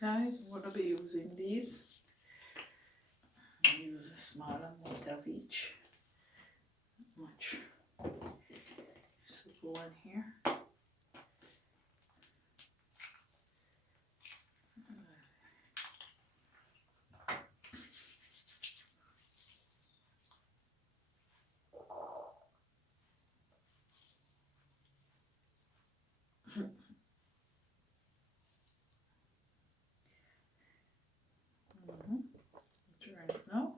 guys. I'm gonna be using these. I use a small amount of each. Much. So go in here. Turn it now.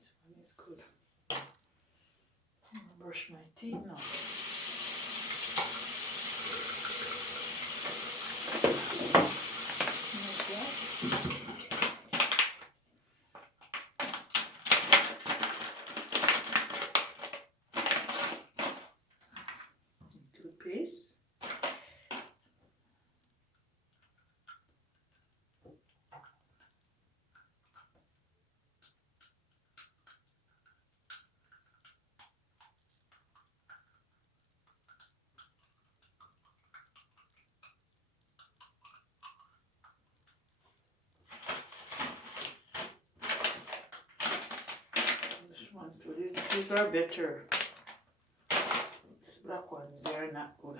This one is good. I'm gonna brush my teeth now. Toothpaste. This one too. These are better. These black ones, they are not good.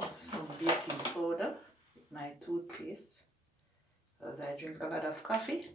Use some baking soda with my toothpaste because I drink a lot of coffee.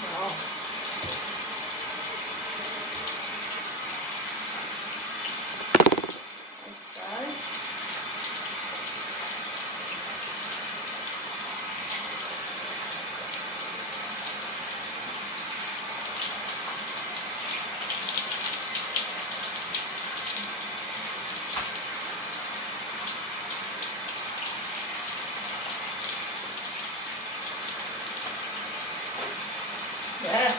Wow. Guys. Yeah.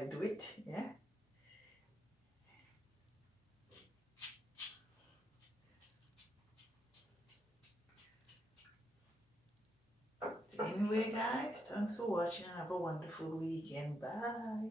I do it. Yeah. Anyway, guys, thanks for watching and have a wonderful weekend. Bye.